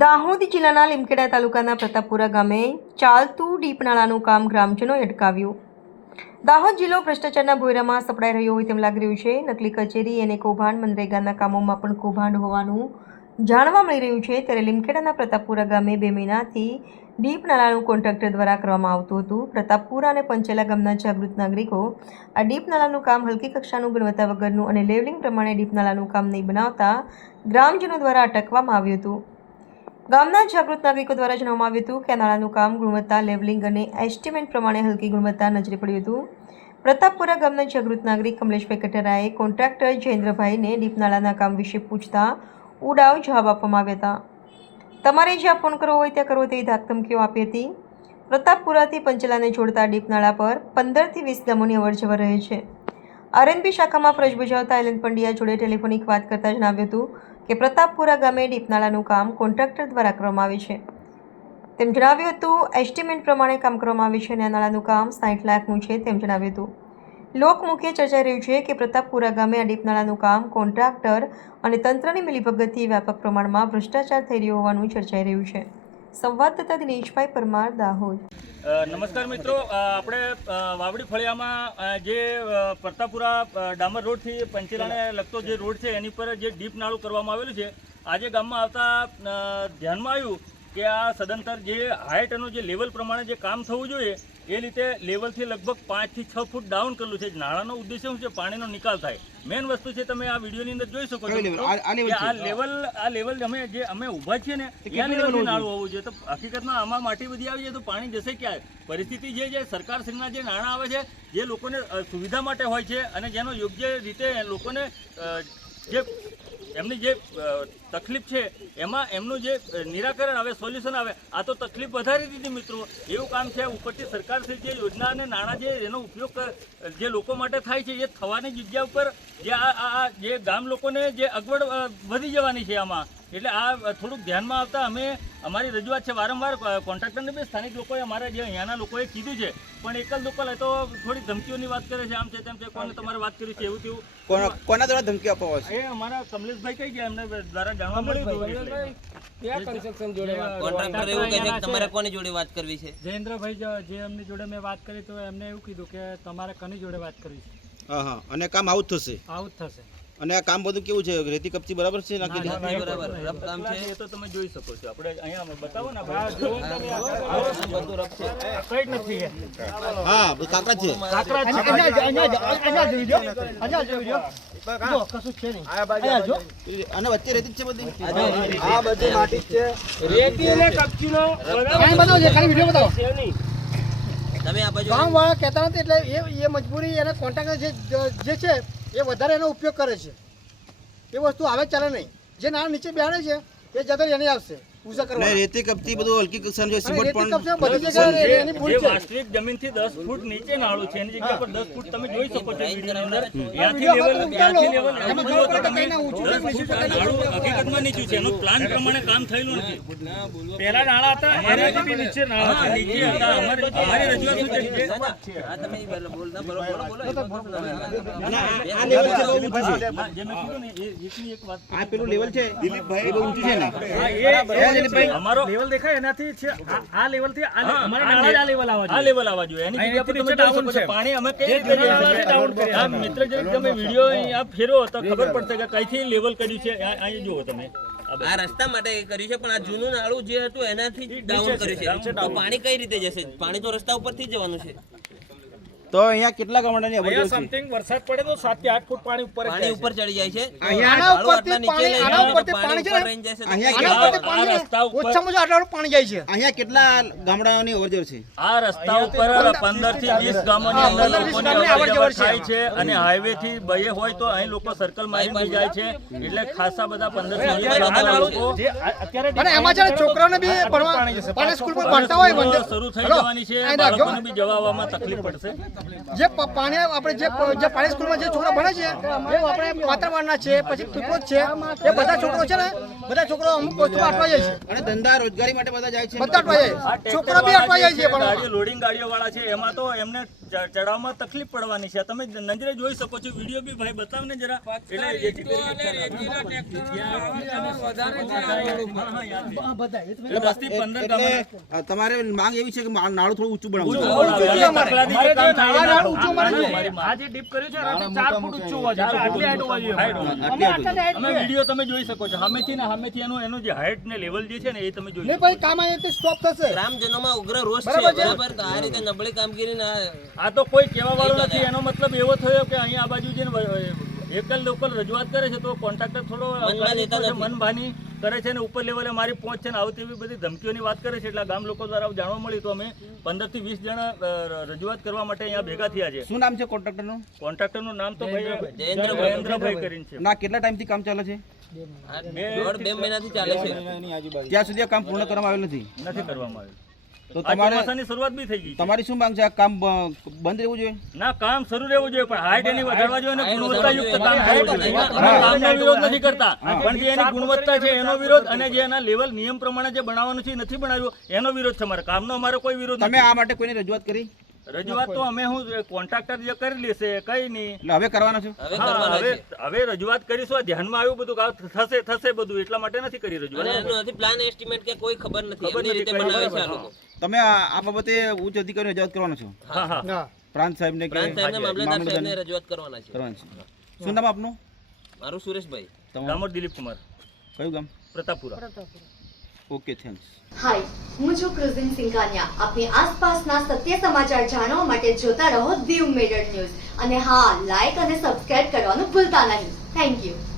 દાહોદ જિલ્લાના લીમખેડા તાલુકાના પ્રતાપપુરા ગામે ચાલતું ડીપ નાળાનું કામ ગ્રામજનોએ અટકાવ્યું। દાહોદ જિલ્લો ભ્રષ્ટાચારના ભોયરામાં સપડાઈ રહ્યો હોય તેમ લાગી રહ્યું છે। નકલી કચેરી અને કૌભાંડ મનરેગાના કામોમાં પણ કૌભાંડ હોવાનું જાણવા મળી રહ્યું છે। ત્યારે લીમખેડાના પ્રતાપપુરા ગામે 2 મહિનાથી ડીપ નાળાનું કોન્ટ્રાક્ટર દ્વારા કરવામાં આવતું હતું। પ્રતાપપુરા અને પંચેલા ગામના જાગૃત નાગરિકો આ ડીપ નાળાનું કામ હલકી કક્ષાનું, ગુણવત્તા વગરનું અને લેવલિંગ પ્રમાણે ડીપ નાળાનું કામ નહીં બનાવતા ગ્રામજનો દ્વારા અટકવામાં આવ્યું હતું। ગામના જાગૃત નાગરિકો દ્વારા જણાવવામાં આવ્યું હતું કે આ નાળાનું કામ ગુણવત્તા, લેવલિંગ અને એસ્ટિમેટ પ્રમાણે હલકી ગુણવત્તા નજરે પડ્યું હતું। પ્રતાપપુરા ગામના જાગૃત નાગરિક કમલેશભાઈ કટરાએ કોન્ટ્રાક્ટર જયેન્દ્રભાઈને ડીપ નાળાના કામ વિશે પૂછતા ઉડાવ જવાબ આપવામાં આવ્યા હતા। તમારે જ્યાં ફોન કરવો હોય ત્યાં કરવો તેવી ધાકધમકીઓ આપી હતી। પ્રતાપપુરાથી પંચલાને જોડતા ડીપ નાળા પર 15 થી 20 ગામોની અવરજવર રહે છે। આરએનબી શાખામાં ફરજ બજાવતા એલન પંડ્યા જોડે ટેલિફોનિક વાત કરતા જણાવ્યું હતું કે પ્રતાપપુરા ગામે ડીપ નાળાનું કામ કોન્ટ્રાક્ટર દ્વારા કરવામાં આવે છે। તેમ જણાવ્યું હતું એસ્ટિમેટ પ્રમાણે કામ કરવામાં આવે છે અને આ નાળાનું કામ 60 લાખનું છે તેમ જણાવ્યું હતું। લોકમુખે ચર્ચાઈ રહ્યું છે કે પ્રતાપપુરા ગામે આ ડીપ નાળાનું કામ કોન્ટ્રાક્ટર અને તંત્રની મિલીભગતથી વ્યાપક પ્રમાણમાં ભ્રષ્ટાચાર થઈ રહ્યો હોવાનું ચર્ચાઈ રહ્યું છે। સંવાદદાતા દિનેશભાઈ પરમાર, દાહોદ। નમસ્કાર મિત્રો, આપણે વાવડી ફળિયામાં જે પ્રતાપપુરા ડામર રોડથી પંચેલાને લગતો જે રોડ છે એની પર જે ડીપ નાળું કરવામાં આવેલું છે, આજે ગામમાં આવતા ધ્યાનમાં આવ્યું કે આ સદંતર જે હાઇટનું જે લેવલ પ્રમાણે જે કામ થવું જોઈએ એ રીતે લેવલથી લગભગ 5 થી 6 ફૂટ ડાઉન કરેલું છે। નાળાનો ઉદ્દેશ્ય શું છે? પાણીનો નિકાલ થાય। મેઇન વસ્તુ છે, તમે આ વિડીયોની અંદર જોઈ શકો છો કે આ લેવલ અમે ઊભા છીએ ને ત્યાં લેવલથી નાળું હોવું જોઈએ। તો હકીકતમાં આમાં માટી બધી આવી જાય તો પાણી જશે ક્યાં? પરિસ્થિતિ જે સરકારશ્રીના જે નાણાં આવે છે, જે લોકોને સુવિધા માટે હોય છે અને જેનો યોગ્ય રીતે લોકોને જે એમની જે તકલીફ છે એમાં એમનું જે નિરાકરણ આવે, સોલ્યુશન આવે, આ તો તકલીફ વધારી દીધી મિત્રો। એવું કામ છે। ઉપરથી સરકારશ્રી જે યોજના અને નાણાં જે એનો ઉપયોગ જે લોકો માટે થાય છે, એ થવાની જગ્યા ઉપર જે આ જે ગામ લોકોને જે અગવડ વધી જવાની છે આમાં, એટલે આ થોડુંક ધ્યાનમાં આવતા અમે અમારી રજૂઆત છે વારંવાર કોન્ટ્રાક્ટરને બી સ્થાનિક લોકોએ અમારા જે અહીંયાના લોકોએ કીધું છે, પણ એકલ દોકલ તો થોડી ધમકીઓની વાત કરે છે, આમ છે તેમ છે, કોને તમારે વાત કરી છે એવું તેવું કોના દ્વારા ધમકી આપવામાં આવે છે? એ અમારા કમલેશભાઈ કઈ ગયા, એમને દ્વારા જાણવા મળ્યું તમારે કોની જોડે વાત કરવી છે? જયેન્દ્રભાઈ જે એમની જોડે મેં વાત કરી તો એમને એવું કીધું કે તમારે કની જોડે વાત કરવી છે। હા, અને કામ આવું જ થશે? આવું જ થશે। અને આ કામ બધું કેવું છે? રેતી કપચી બરાબર છે? નાખી બરાબર રફ કામ છે, એ તો તમે જોઈ શકો છો। આપણે અહીંયા બતાવો ને, બધું રફ છે, કઈ જ નથી। હા, કાંકરા છે, અને વચ્ચે રેતી જ છે બધી? આ બધી માટી છે, રેતી અને કપચીનો બતાવો છે, ખાલી વિડિયો બતાવો। તમે આ બાજુ ગામ વાળા કહેતા નથી, એટલે એ મજબૂરી એને કોન્ટ્રાક્ટર જે છે એ વધારે એનો ઉપયોગ કરે છે। એ વસ્તુ આવે ચાલે નહીં, જે નાના નીચે બેહાડે છે એ જતો એને આવશે પૂજા કરવા। રેતી કપચી બધું હલકી કક્ષાનું છે, સિમેન્ટ પણ બધી જગ્યાએ એની ભૂલ જે છે। વાસ્તવિક જમીનથી 10 ફૂટ નીચે નાળું છે, એની જગ્યા પર 10 ફૂટ તમે જોઈ શકો છો વિડીયોની અંદર। ત્યાંથી લેવલ એમ જુઓ તો તમે 10 ફૂટ આ નાળું હકીકતમાં નીચું છે, એનું પ્લાન પ્રમાણે કામ થયેલું નથી। પહેલા નાળા હતા એનાથી બી નીચે નાળા હતા, નીચે હતા। અમારી રજૂઆત શું છે? આ તમે બોલતા બોલો અને આ લેવલ છે બહુ ઊંચું છે। જે મેં કીધું ને એ રીતની એક વાત, આ પેલું લેવલ છે દિલીપભાઈ, એ બહુ ઊંચું છે ને? અમારો લેવલ દેખાય એનાથી છે આ લેવલ થી અમારે નાળા જ આ લેવલ આવવા આ લેવલ આવવા જોઈએ, એની જગ્યા પર તમે જોઈ શકો છો પાણી અમે કઈ રીતે ડાઉન કરીએ। આ મિત્ર જે તમે વિડિયો અહીંયા ફેરવો તો ખબર પડશે કે કઈથી લેવલ કર્યું છે। અહીં જુઓ તમે, આ રસ્તા માટે કર્યું છે, પણ આ જૂનું નાળું જે હતું એનાથી ડાઉન કર્યું છે। તો પાણી કઈ રીતે જશે? પાણી તો રસ્તા ઉપરથી જ જવાનું છે। તો અહીંયા કેટલા ગામડાની અવર છે? સમથિંગ વરસાદ પડે તો 7 થી 8 ફૂટ પાણી ઉપર પાણી ઉપર ચડી જાય છે। આના ઉપરથી પાણી છે ને, આના ઉપરથી પાણી રસ્તા ઉપર ઓછામાં ઓછું 8 પાણી જાય છે। અહીંયા કેટલા ગામડાઓની અવર જવર છે? આ રસ્તા ઉપર 15 થી 20 ગામોની અંદર લોકોની અવરજવર થાય છે, અને હાઈવે થી બયે હોય તો અહીં લોકો સર્કલ મારીને જાય છે, એટલે ખાસા બધા 15 થી 20 ગામના લોકો અને એમાં છે છોકરાઓને બી પાણી સ્કૂલ પર ભણતા હોય શરૂ થઈ જવાની છે, બાળકોને બી જવા આવવામાં તકલીફ પડશે। જે પાણી આપણે જે પાણી સ્કૂલમાં જે છોકરા ભણે છે એ આપણે પાત્રવાડના છે, પછી પીપળોદ છે, એ બધા છોકરો છે ને, બધા છોકરો અમુક વસ્તુ અટવાઈ જાય છે અને ધંધા રોજગારી માટે બધા જાય છે. બધા અટવાઈ જાય છે. છોકરો બી અટવાઈ જાય છે ભણવામાં. લોડિંગ ગાડીઓ વાળા છે એમાં તો એમને ચડાવવામાં તકલીફ પડવાની છે. તમે નજરે જોઈ શકો છો. વિડીયો બી ભાઈ બતાવ ને જરા. એટલે જેથી દસથી 15 ગામોને એટલે તમારે માંગ એવી છે કે નાળું થોડું ઊંચું બનાવવું ઊંચું છે. બનાવવું. ઊંચું અમારે. તકલાદી જે કામ થાય આ એના નાળું ઊંચું અમારે છે. આ જે ડીપ કર્યું છે ને 4 ફૂટ ઊંચું હોવા જોઈએ. આટલી હાઈટ હોવા જોઈએ. આટલી આટલી. અમે વિડીયો તમે જોઈ શકો છો. સામેથી એનું જે હાઈટ ને લેવલ જે છે ને એ તમે જોઈ ને શકો ભાઈ કામ અહીંયાથી સ્ટોપ થશે. ગ્રામજનોમાં ઉગ્ર રોષ છે બરાબર છે. બરાબર તો આ રીતે નબળી કામગીરી ના આ તો કોઈ કહેવા વાળું નથી. એનો મતલબ એવો થયો કે અહીંયા આ બાજુ જે એકલ લોકલ રજૂઆત કરે છે તો કોન્ટ્રાક્ટર થોડો મનમાં લેતા નથી. મનભાની કરે છે ને ઉપર લેવલે મારી પહોંચ છે ને આવતી એવી બધી ધમકીઓની વાત કરે છે. એટલે ગામ લોકો દ્વારા જાણવા મળ્યું તો અમે 15 થી 20 જણા રજૂઆત કરવા માટે અહીંયા ભેગા થયા છે. શું નામ છે કોન્ટ્રાક્ટરનું? કોન્ટ્રાક્ટરનું નામ તો ભાઈ જયેન્દ્રભાઈ. જયેન્દ્રભાઈ કરીને છે. ના કેટલા ટાઈમથી કામ ચાલે છે? આ 2 મહિનાથી ચાલે છે. ત્યાં સુધી આ કામ પૂર્ણ કરવામાં આવેલ નથી. નથી કરવામાં આવ્યું. તો આ તમારે ચોમાસાની શરૂઆત બી થઈ ગઈ છે. તમારી શું માંગ છે? આ કામ બંધ રહેવું જોઈએ? ના, કામ શરૂ રહેવું જોઈએ પણ હાઈટ એની વધારવા જોઈએ અને ગુણવત્તાયુક્ત કામ કરવું જોઈએ. અમે કામનો વિરોધ નથી કરતા પણ જે એની ગુણવત્તા છે એનો વિરોધ અને જે એના લેવલ નિયમ પ્રમાણે જે બનાવવાનું છે એ નથી બનાવ્યું એનો વિરોધ છે. અમારે કામનો અમારો કોઈ વિરોધ તમે નથી. આ માટે કોઈને રજૂઆત કરી? રજૂઆત તો અમે કોન્ટ્રાક્ટર જે કરી લેશે કઈ નહીં. એટલે હવે કરવાના છો? હવે હા, કરવાના છે. હવે રજૂઆત કરીશું. આ ધ્યાનમાં આવ્યું બધું કે થશે બધું એટલા માટે નથી કરી અને રજૂઆત. એનું નથી પ્લાન એસ્ટિમેટ કે કોઈ ખબર નથી. ખબર એમની નથી, રીતે કઈ બનાવે ખબર છે આ નથી. લોકો. તમે આ બાબતે ઉચ્ચ અધિકારીને રજૂઆત કરવાના છો? હા હા ના પ્રાંત સાહેબને કે પ્રાંત સાહેબને મામલતદાર સાહેબને મામલતદારને રજૂઆત કરવાના છે. કરવાની છે. શું નામ આપનું? મારું સુરેશભાઈ. તમારું દામોદ દિલીપ કુમાર, કયું ગામ? પ્રતાપપુરા. Okay, thanks. હાય, હું છું ક્રુઝિન સિંઘાનિયા. આપની આસપાસના સત્ય સમાચાર જાણવા માટે જોતા રહો દીવ મિરર ન્યૂઝ અને હા, લાઈક અને સબસ્ક્રાઇબ કરવાનું ભૂલતા નહીં. Thank you.